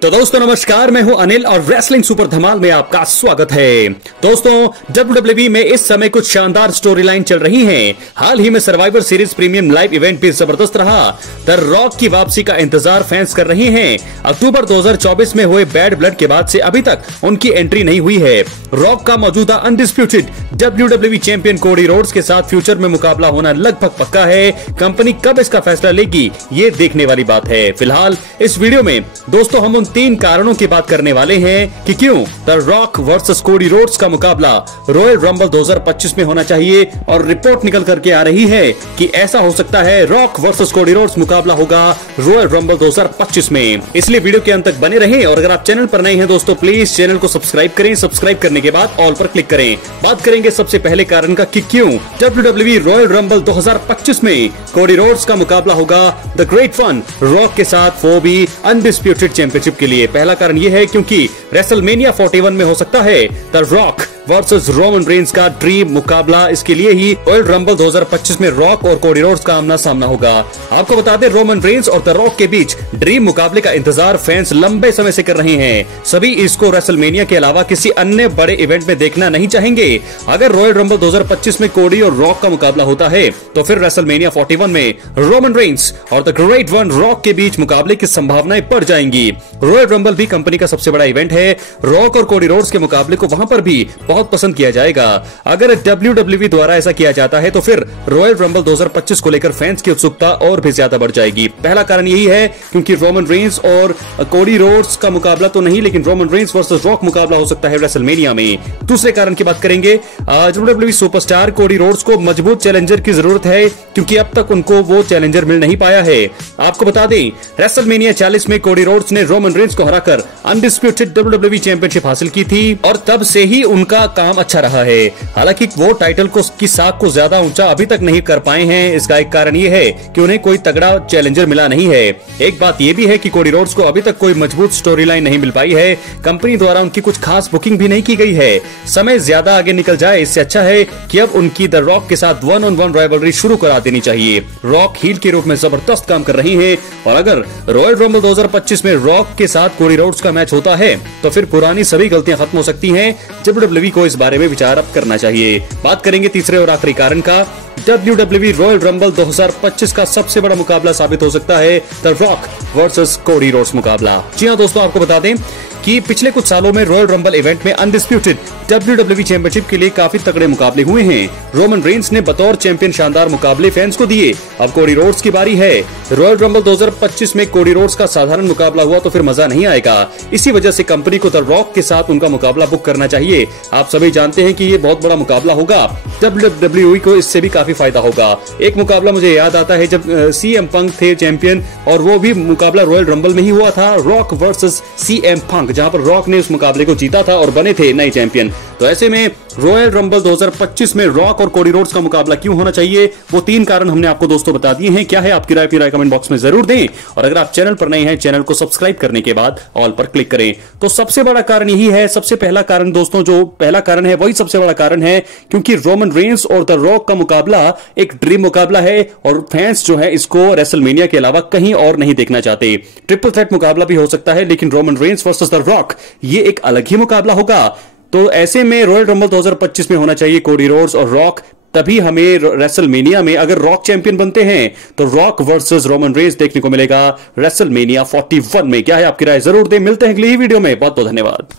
तो दोस्तों नमस्कार, मैं हूं अनिल और रेसलिंग सुपर धमाल में आपका स्वागत है। दोस्तों WWE में इस समय कुछ शानदार स्टोरी लाइन चल रही हैं। हाल ही में survivor series premium live event भी जबरदस्त रहा। द रॉक की वापसी का इंतजार फैंस कर रहे हैं। अक्टूबर 2024 में हुए बैड ब्लड के बाद से अभी तक उनकी एंट्री नहीं हुई है। रॉक का मौजूदा undisputed WWE champion Cody Rhodes के साथ फ्यूचर में मुकाबला होना लगभग पक्का है। कंपनी कब इसका फैसला लेगी, ये देखने वाली बात है। फिलहाल इस वीडियो में दोस्तों हम उन 3 कारणों की बात करने वाले हैं कि क्यों the rock versus Cody Rhodes का मुकाबला रॉयल रंबल 2025 में होना चाहिए। और रिपोर्ट निकल करके आ रही है कि ऐसा हो सकता है रॉक वर्सेस कोडी रोड्स मुकाबला होगा रॉयल रंबल 2025 में। इसलिए वीडियो के अंत तक बने रहें। और अगर आप चैनल पर नए हैं दोस्तों, प्लीज चैनल को सब्सक्राइब करें। सब्सक्राइब करने के बाद ऑल पर क्लिक करें। बात करेंगे सबसे पहले कारण का कि क्यों WWE रॉयल रंबल 2025 में कोडी रोड्स का मुकाबला होगा द ग्रेट वन रॉक के साथ, वो भी अनडिस्प्यूटेड चैंपियनशिप के लिए। पहला कारण यह है क्योंकि रेसलमेनिया 41 में हो सकता है the rock versus Roman Reigns का ड्रीम मुकाबला। इसके लिए ही रॉयल रंबल 2025 में रॉक और कोडी रोड्स का आमना सामना होगा। आपको बता दें, रोमन रेंस और द रॉक के बीच ड्रीम मुकाबले का इंतजार फैंस लंबे समय से कर रहे हैं। सभी इसको रेसलमेनिया के अलावा किसी अन्य बड़े इवेंट में देखना नहीं चाहेंगे। अगर रॉयल रंबल 2025 में कोडी और रॉक का मुकाबला होता है तो फिर रेसलमेनिया 41 में रोमन रेंस और द ग्रेट वन रॉक के बीच मुकाबले की संभावनाएं बढ़ जाएंगी। रॉयल रंबल भी कंपनी का सबसे बड़ा इवेंट है। रॉक और कोडी रोड्स के मुकाबले को वहां पर भी बहुत पसंद किया जाएगा। अगर WWE द्वारा ऐसा किया जाता है तो फिर रॉयल रंबल 2025 को लेकर फैंस की उत्सुकता और भी ज्यादा बढ़ जाएगी। पहला कारण यही है क्योंकि रोमन रेंस और कोडी रोड्स का मुकाबला तो नहीं, लेकिन रोमन रेंस वर्सेस रॉक मुकाबला हो सकता है रेसलमेनिया में। दूसरे कारण की बात करेंगे, WWE सुपरस्टार कोडी रोड्स को मजबूत चैलेंजर की जरूरत है क्योंकि अब तक उनको वो चैलेंजर मिल नहीं पाया है। आपको बता दें, रेसलमेनिया 40 में कोडी रोड्स ने रोमन रेंस को हराकर अनडिस्प्यूटेड WWE चैंपियनशिप हासिल की थी और तब से ही उनका काम अच्छा रहा है। हालांकि वो टाइटल की साख को ज्यादा ऊंचा अभी तक नहीं कर पाए हैं। इसका एक कारण ये है कि उन्हें कोई तगड़ा चैलेंजर मिला नहीं है। एक बात ये भी है कि कोडी रोड्स को अभी तक कोई मजबूत स्टोरी लाइन नहीं मिल पाई है। कंपनी द्वारा उनकी कुछ खास बुकिंग भी नहीं की गई है। समय ज्यादा आगे निकल जाए, इससे अच्छा है कि अब उनकी द रॉक के साथ 1-on-1 राइवलरी शुरू करा देनी चाहिए। रॉक हील के रूप में जबरदस्त काम कर रही है और अगर रॉयल रंबल 2025 में रॉक के साथ कोडी रोड्स का मैच होता है तो फिर पुरानी सभी गलतियां खत्म हो सकती हैं। WWE को इस बारे में विचार अब करना चाहिए। बात करेंगे तीसरे और आखिरी कारण का। WWE रॉयल रंबल 2025 का सबसे बड़ा मुकाबला साबित हो सकता है the rock versus Cody Rhodes मुकाबला। जी हां दोस्तों, आपको बता दें कि पिछले कुछ सालों में रॉयल रंबल इवेंट में अनडिस्प्यूटेड WWE चैंपियनशिप के लिए काफी तगड़े मुकाबले हुए हैं। रोमन रेंस ने बतौर चैंपियन शानदार मुकाबले फैंस को दिए। अब कोडी रोड्स की बारी है। रॉयल रंबल 2025 में कोडी रोड्स का साधारण मुकाबला हुआ तो फिर मजा नहीं आएगा। इसी वजह से कंपनी को द रॉक के साथ उनका मुकाबला बुक करना चाहिए। आप सभी जानते हैं कि ये बहुत बड़ा मुकाबला होगा। WWE को इससे भी काफी फायदा होगा। एक मुकाबला मुझे याद आता है जब CM पंक थे चैंपियन, और वो भी मुकाबला रॉयल रंबल में ही हुआ था, रॉक वर्सेस CM पंक, जहां पर रॉक ने उस मुकाबले को जीता था और बने थे नए चैंपियन। तो ऐसे में रॉयल रंबल 2025 में रॉक और कोडी रोड्स का मुकाबला क्यों होना चाहिए, वो 3 कारण हमने आपको दोस्तों बता दिए हैं। क्या है आपकी राय? कमेंट बॉक्स में जरूर दें। और अगर आप चैनल पर नए हैं, चैनल को सब्सक्राइब करने के बाद ऑल पर क्लिक करें। तो सबसे बड़ा कारण यही है। सबसे पहला कारण दोस्तों, जो पहला कारण है वही सबसे बड़ा कारण है क्योंकि रोमन रेंस और द रॉक का मुकाबला एक ड्रीम मुकाबला है और फैंस जो है इसको रेसलमेनिया के अलावा कहीं और नहीं देखना चाहते। ट्रिपल थ्रेट मुकाबला भी हो सकता है, लेकिन Roman Reigns versus the rock ये एक अलग ही मुकाबला होगा। तो ऐसे में रॉयल रंबल 2025 में होना चाहिए कोडी रोड्स और रॉक। तभी हमें रेसलमेनिया में अगर रॉक चैंपियन बनते हैं तो रॉक वर्सेस रोमन रेंस देखने को मिलेगा रेसलमेनिया 41 में। क्या है आपकी राय? जरूर दें। मिलते हैं अगली वीडियो में। बहुत बहुत धन्यवाद।